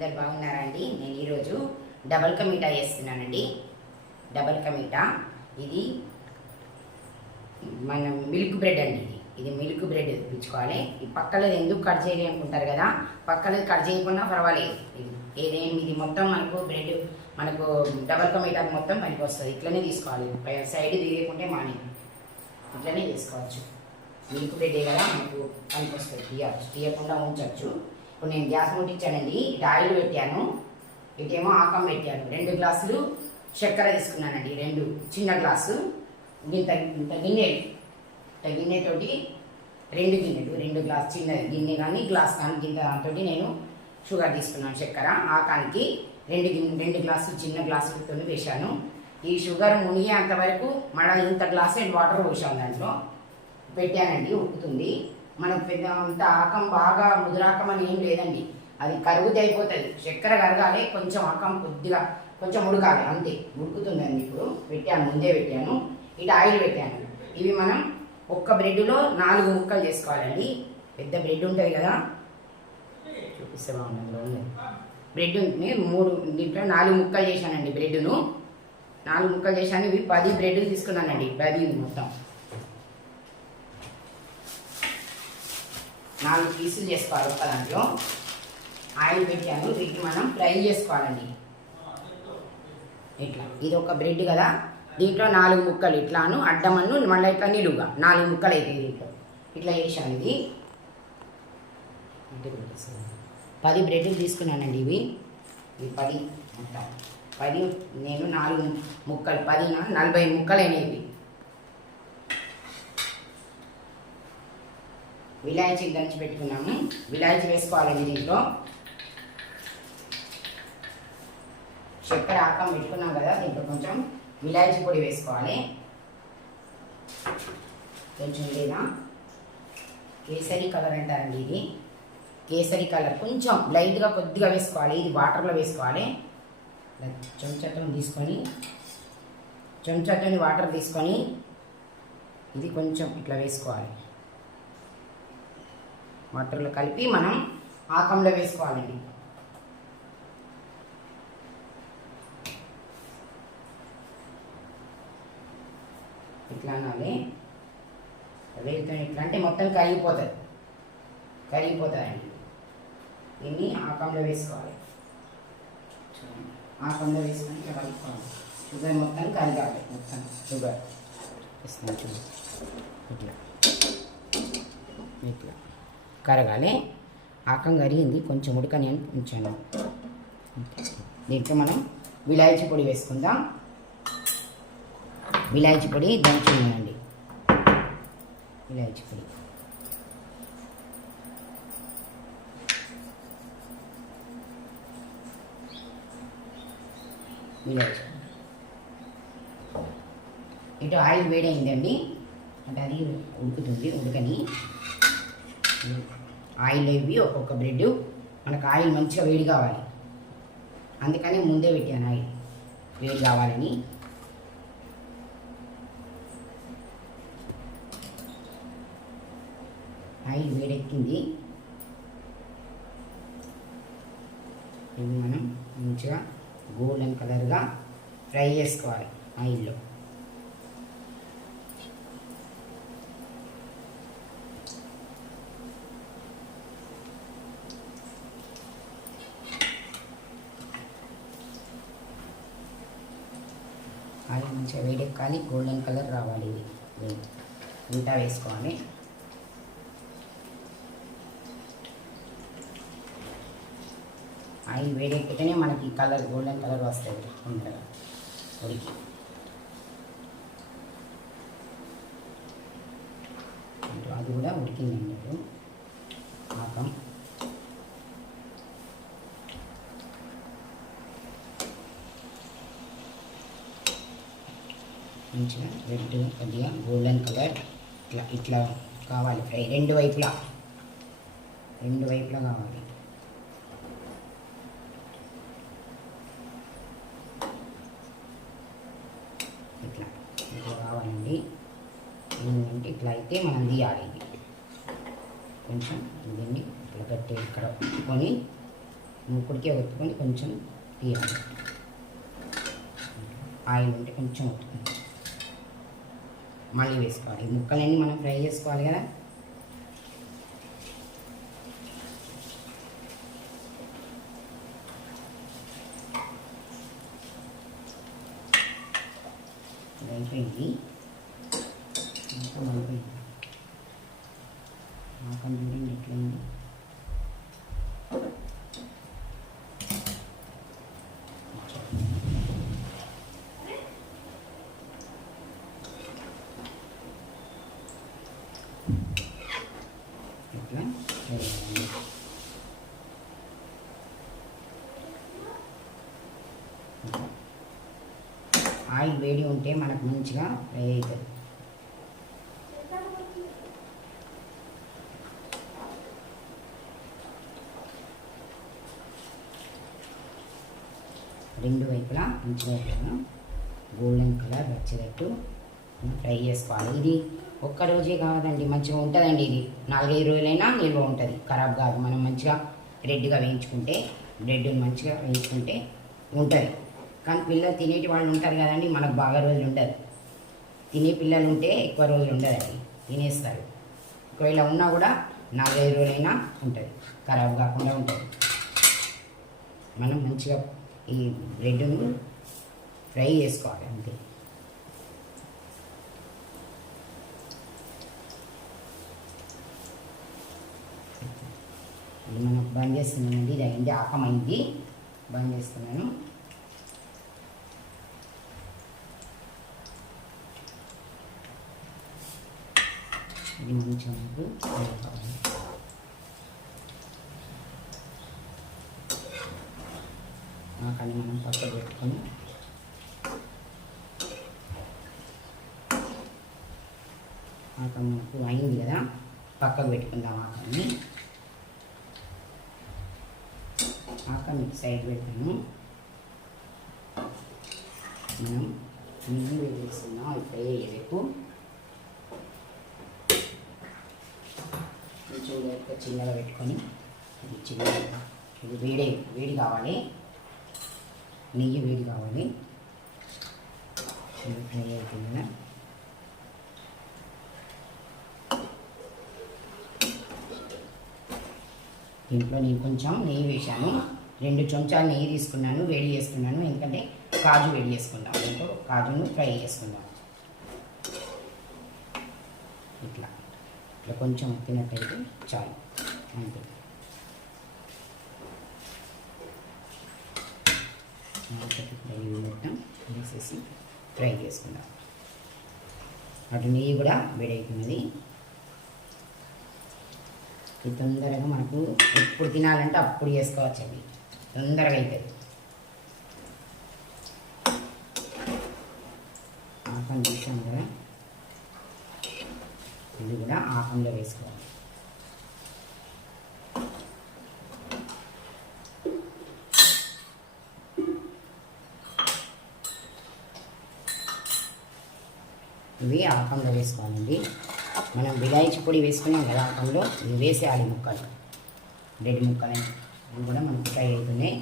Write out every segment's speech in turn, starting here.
అందరు బాగున్నారా అండి? నేను ఈరోజు డబల్ కా మీఠా చేస్తున్నానండి. డబల్ కా మీఠా ఇది మన మిల్క్ బ్రెడ్ అండి. ఇది మిల్క్ బ్రెడ్ తెప్పించుకోవాలి. ఈ పక్కలది ఎందుకు కట్ చేయాలి అనుకుంటారు కదా, పక్కలది కట్ చేయకుండా పర్వాలేదు. ఇది మొత్తం మనకు బ్రెడ్ మనకు డబల్ కా మీఠా మొత్తం పనికి వస్తుంది. ఇట్లనే తీసుకోవాలి, సైడ్ తీయకుంటే మానే ఇట్లనే తీసుకోవచ్చు. మిల్క్ బ్రెడ్ కదా మనకు పనికి వస్తుంది, తీయకుండా ఉంచవచ్చు. ఇప్పుడు నేను గ్యాస్ ముట్టించానండి, ఇటు ఆయిల్ పెట్టాను, ఇటేమో ఆకం పెట్టాను. 2 గ్లాసులు చక్కెర తీసుకున్నానండి, 2 చిన్న గ్లాసు. ఇంత గిన్నెతోటి 2 గిన్నెలు, 2 గ్లాసు చిన్న గిన్నె కానీ గ్లాస్ కానీ గిన్నె దాంతో నేను షుగర్ తీసుకున్నాను. చక్కెర ఆకానికి 2 గ్లాసులు చిన్న గ్లాసులతో వేశాను. ఈ షుగర్ మునిగేంత వరకు మళ్ళీ ఇంత గ్లాసు వాటర్ పోసాను, దాంట్లో పెట్టానండి. ఉక్కుతుంది. మనకు పెద్ద అంత ఆకం బాగా ముదురాకం అని ఏం లేదండి, అది కరుగుతే అయిపోతుంది. చక్కెర కరగాలి, కొంచెం ఆకం కొద్దిగా కొంచెం ఉడకాలి, అంతే. ఉడుకుతుందండి. ఇప్పుడు పెట్టాను, ముందే పెట్టాను. ఇటు ఆయిల్ పెట్టాను. ఇవి మనం ఒక్క బ్రెడ్లో 4 ముక్కలు చేసుకోవాలండి. పెద్ద బ్రెడ్ ఉంటుంది కదా, చూపిస్తే బాగుంటుంది. బ్రెడ్ 3 దీంట్లో 4 ముక్కలు చేశానండి. బ్రెడ్ను 4 ముక్కలు చేశాను. ఇవి 10 బ్రెడ్లు తీసుకున్నానండి. 10 మొత్తం 4 పీసులు చేసుకోవాలి. ఒక్క దాంట్లో ఆయిల్ పెట్టాను. వీటిని మనం ఫ్రై చేసుకోవాలండి. ఇట్లా ఇది ఒక బ్రెడ్ కదా, దీంట్లో 4 ముక్కలు ఇట్లాను అడ్డమన్ను మళ్ళీ ఇట్లా నిలువుగా 4 ముక్కలు అవుతాయి. దీంట్లో ఇట్లా వేసాను. ఇది 10 బ్రెడ్లు తీసుకున్నానండి. ఇవి 10 మొత్తం 10 నేను 4 ముక్కలు 10 40 ముక్కలు అయినాయి. విలాయచీ దంచి పెట్టుకున్నాము. విలాయచీ వేసుకోవాలండి. దీంట్లో చక్కెర ఆకం పెట్టుకున్నాం కదా, దీంట్లో కొంచెం విలాయచీ పొడి వేసుకోవాలి. కొంచెం లేదా కేసరి కలర్ అంటారండి. ఇది కేసరి కలర్ కొంచెం లైట్గా కొద్దిగా వేసుకోవాలి. ఇది వాటర్లో వేసుకోవాలి. చెంచాతో వాటర్ తీసుకొని ఇది కొంచెం ఇట్లా వేసుకోవాలి. వాటర్లో కలిపి మనం ఆకంలో వేసుకోవాలండి. ఇట్లా అనాలి. వేలుతో ఇట్లా అంటే మొత్తం కరిగిపోతుందండి. దీన్ని ఆకంలో వేసుకోవాలి. ఆకంలో వేసుకొని ఇట్లా కలుపుకోవాలి. షుగర్ మొత్తం కరిగాలి. మొత్తం షుగర్ వేస్తున్నాం. ఇట్లా కరగాలి. ఆకం కరిగింది, కొంచెం ఉడకని అని ఉంచాను. దీంట్లో మనం విలాయచీ పొడి వేసుకుందాం. విలాయచీ పొడి దంచుకున్నానండి. విలాయచీ పొడి ఇటు ఆయిల్ వేడైందండి, అంటే అది ఉడుకుతుంది. ఉడకని ఆయిల్ ఇవి ఒక్కొక్క బ్రెడ్ మనకు ఆయిల్ మంచిగా వేడి కావాలి, అందుకని ముందే పెట్టాను. ఆయిల్ వేడి కావాలని ఆయిల్ వేడెక్కింది. ఇవి మనం మంచిగా గోల్డెన్ కలర్గా ఫ్రై చేసుకోవాలి ఆయిల్లో. ఆయిల్ మంచిగా వేడెక్కాలి, గోల్డెన్ కలర్ రావాలి. ఇది ఉల్టా వేసుకోవాలి. ఆయిల్ వేడెక్కితేనే మనకి కలర్ గోల్డెన్ కలర్ వస్తుంది. ఉండగా ఉడికి అది కూడా ఉడికిందండి. ఇప్పుడు ఆకం మంచిగా రెడ్ కొద్దిగా గోల్డెన్ కలర్ ఇట్లా కావాలి. ఫ్రై రెండు వైపులా కావాలి. ఇట్లా కావాలండి. ఏంటంటే ఇట్లా అయితే మనం తీయాలి. ఇది కొంచెం దీన్ని ఇట్లా గట్టి ఇక్కడ పెట్టుకొని ముక్కుడికే ఒత్తుకొని కొంచెం తీయాలి. ఆయిల్ ఉంటే కొంచెం ఒత్తుకొని మళ్ళీ వేసుకోవాలి. ఈ ముక్కలన్నీ మనం ఫ్రై చేసుకోవాలి కదా. అయిపోయింది, మొత్తం అయిపోయింది. ఆకం చూడండి ఎట్లయింది. ఇట్లా ఆయిల్ వేడి ఉంటే మనకు మంచిగా ఫ్రై అవుతుంది. రెండు వైపులా మంచిగా గోల్డెన్ కలర్ వచ్చేటట్టు ఫ్రై చేసుకోవాలి. ఇది ఒక్క రోజే కాదండి, మంచిగా ఉంటుందండి. ఇది 4-5 రోజులైనా నిల్వ ఉంటుంది, ఖరాబ్ కాదు. మనం మంచిగా రెడ్గా వేయించుకుంటే, బ్రెడ్ని మంచిగా వేయించుకుంటే ఉంటుంది. కానీ పిల్లలు తినేటి వాళ్ళు ఉంటారు కదండి, మనకు బాగా రోజులు ఉండదు. తినే పిల్లలు ఉంటే ఎక్కువ రోజులు ఉండదండి, తినేస్తారు. ఒకవేళ ఉన్నా కూడా 4-5 రోజులైనా ఉంటుంది, ఖరాబ్ కాకుండా ఉంటుంది. మనం మంచిగా ఈ బ్రెడ్ను ఫ్రై చేసుకోవాలి అంతే. ఇది మనం బంద్ చేస్తున్నానండి. ఇది అయింది, ఆకమైంది, బంద్ చేస్తున్నాను. ఇది కొంచెం ఆకాన్ని మనం పక్కకు పెట్టుకొని ఆక మనకు అయింది కదా, పక్కకు పెట్టుకుందాం. ఆకాన్ని మీకు సైడ్ పెడతాను. మనం నెయ్యి వేసేస్తున్నాం. ఇప్పుడు రేపు కొంచెం చిన్నగా పెట్టుకొని ఇది చిన్నగా, ఇది వేడి కావాలి, నెయ్యి వేడి కావాలి. ఫ్రై అవుతుంది కదా. దీంట్లో నేను కొంచెం నెయ్యి వేసాను, 2 చెంచాలు నెయ్యి తీసుకున్నాను, వేడి చేసుకున్నాను. ఎందుకంటే కాజు వేడి చేసుకుందాం, దీంట్లో కాజును ఫ్రై చేసుకుందాం. ఇట్లా ఇట్లా కొంచెం తిన్నట్టయితే చాలు, అంతే. మొత్తం వేసేసి ఫ్రై చేసుకుందాం. అటు నెయ్యి కూడా వేడవుతున్నది. ఇది తొందరగా మనకు ఎప్పుడు తినాలంటే అప్పుడు చేసుకోవచ్చు, అవి తొందరగా అవుతుంది. ఆకం తీసాం కదా, ఇది కూడా ఆకంలో వేసుకోవాలి. ఇవి ఆకంలో వేసుకోవాలండి. మనం విలాయచి పొడి వేసుకున్నాం కదా ఆకంలో, ఇవి వేసేయాలి ముక్కలు, బ్రెడ్ ముక్కలు. ఇవి కూడా మనకు ఫ్రై అవుతున్నాయి.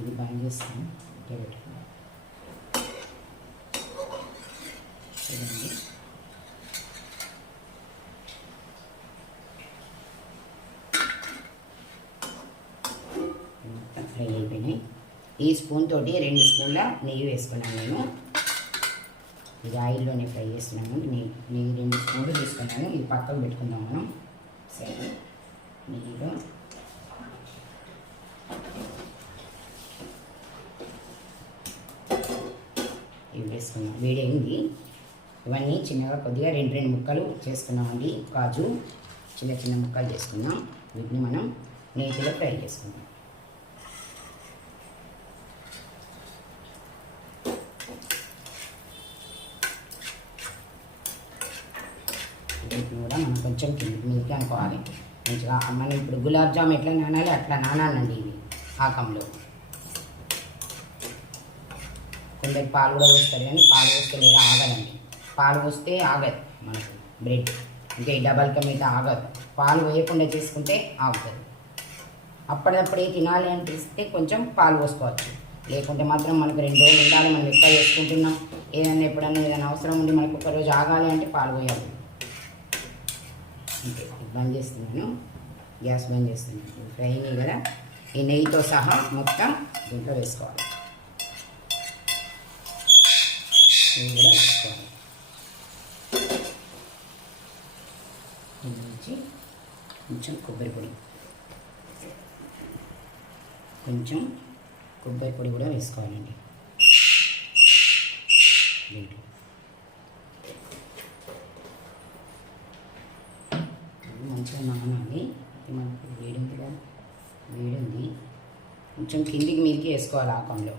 ఇది బంద్ చేస్తాను, పెట్టుకున్నాం చూడండి. ఫ్రై అయిపోయినాయి. ఈ స్పూన్ తోటి 2 స్పూన్ల నెయ్యి వేసుకున్నాను నేను. ఇది ఆయిల్లోనే ఫ్రై చేస్తున్నాను. నెయ్యి 2 స్పూన్లు తీసుకున్నాను. ఇది పక్కకు పెట్టుకుందాం మనం. సరే, నెయ్యిలో ఇవి వేసుకున్నాం. వేడైంది. ఇవన్నీ చిన్నగా కొద్దిగా 2 ముక్కలు చేసుకున్నామండి. కాజు చిన్న చిన్న ముక్కలు చేసుకున్నాం. వీటిని మనం నెయ్యిలో ఫ్రై చేసుకుందాం. వీటిని కూడా మనం కొంచెం కిందికి అనుకోవాలి మంచిగా. మనం ఇప్పుడు గులాబ్ జామ్ ఎట్లా నానాలి అట్లా నానాలండి ఇవి ఆకంలో. కొందరు పాలు కూడా పోస్తారు, కానీ పాలు పోస్తే లేదా ఆగదండి. పాలు పోస్తే ఆగదు మనకు బ్రెడ్, ఇంకా ఈ డబల్ కా మీఠా ఆగదు. పాలు వేయకుండా చేసుకుంటే ఆగుతుంది. అప్పటికప్పుడే తినాలి అనిపిస్తే కొంచెం పాలు పోసుకోవచ్చు, లేకుంటే మాత్రం మనకు 2 రోజులు ఉండాలి. మనం ఎక్కువ చేసుకుంటున్నాం, ఏదైనా ఎప్పుడన్నా ఏదైనా అవసరం ఉండి మనకు ఒక రోజు ఆగాలి అంటే పాలు పోయాలి. అంతే. బంద్ చేస్తున్నాను, గ్యాస్ బంద్ చేస్తున్నాను. ఫ్రై అయ్యి కదా, ఈ నెయ్యితో సహా మొత్తం దీంట్లో వేసుకోవాలి. నెయ్యి కూడా వేసుకోవాలి. దీని నుంచి కొంచెం కొబ్బరి పొడి, కొంచెం కొబ్బరి పొడి కూడా వేసుకోవాలండి దీంట్లో. మంచిగా నానాలి. మనకి వేడి ఉంది కదా, వేడి ఉంది, కొంచెం కిందికి మీదికి వేసుకోవాలి ఆకంలో.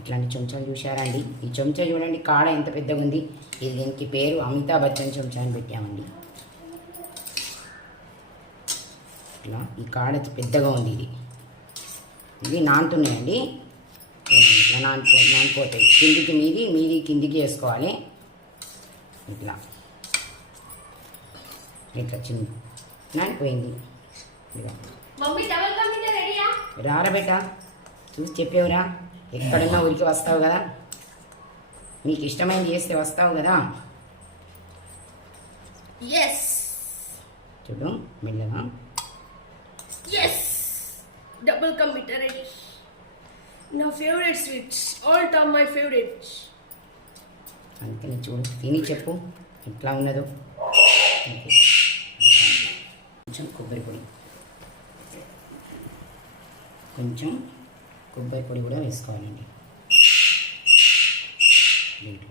ఇట్లాంటి చెంచాలు చూశారండి. ఈ చెంచా చూడండి, కాడ ఎంత పెద్దగా ఉంది. ఇది దీనికి పేరు అమితాబ్ బచ్చన్ చెంచా అని పెట్టామండి. ఇట్లా ఈ కాడ పెద్దగా ఉంది. ఇది నానుతున్నాయండి, ఇట్లా నానిపోతాయి. కిందికి మీది కిందికి వేసుకోవాలి. ఇట్లా ఇట్లా చిన్న నానిపోయింది. రారా బేటా, చూసి చెప్పేవురా. ఎక్కడన్నా ఊరికి వస్తావు కదా, నీకు ఇష్టమైనది చేస్తే వస్తావు కదా. చూడు మెల్లగా. Double ka meఠా ready. నా favourite sweets, all time my favourite. అంతే, చూడు తిని చెప్పు ఎట్లా ఉన్నదో. కొంచెం కొబ్బరి పొడి, కొంచెం కొబ్బరి పొడి కూడా వేసుకోవాలండి దీంట్లో.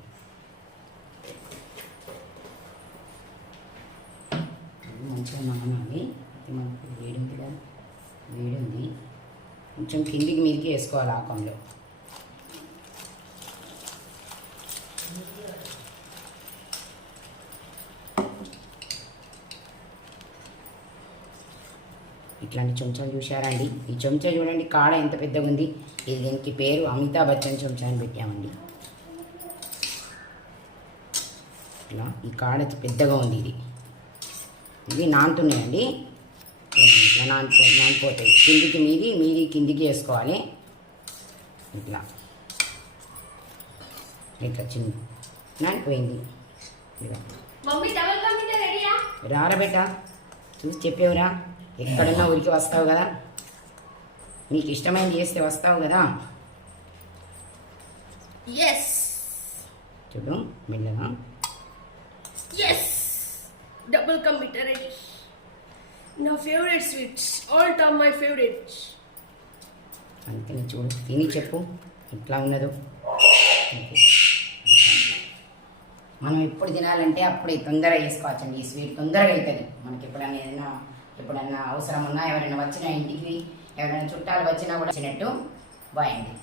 మంచిగా నానాలి. మనకి వేడి ఉంది కదా, వేడి ఉంది, కొంచెం కిందికి మీదికి వేసుకోవాలి ఆకంలో. ఇట్లాంటి చెంచాలు చూశారండి. ఈ చెంచా చూడండి, కాడ ఎంత పెద్దగా ఉంది. ఇది దీనికి పేరు అమితాబ్ బచ్చన్ చెంచా అని పెట్టామండి. ఇట్లా ఈ కాడ పెద్దగా ఉంది. ఇది నానుతున్నాయండి, ఇట్లా నానిపోతాయి. కిందికి మీది కిందికి వేసుకోవాలి. ఇట్లా ఇట్లా చిన్న నానిపోయింది. రారా బేటా, చూసి చెప్పేవురా. ఎక్కడన్నా ఊరికి వస్తావు కదా, నీకు ఇష్టమైనది చేస్తే వస్తావు కదా. చూడు మెల్లగా. Double ka meetha ready. నా favourite sweets, all time my favourite. అంతే, చూడు తిని చెప్పు ఎట్లా ఉన్నదో. మనం ఎప్పుడు తినాలంటే అప్పుడు తొందరగా చేసుకోవచ్చండి. ఈ స్వీట్ తొందరగా అవుతుంది. మనకి ఎప్పుడన్నా అవసరం ఉన్నా, ఎవరైనా వచ్చినా ఇంటికి, ఎవరైనా చుట్టాలు వచ్చినా కూడా వచ్చినట్టు బాగుంది.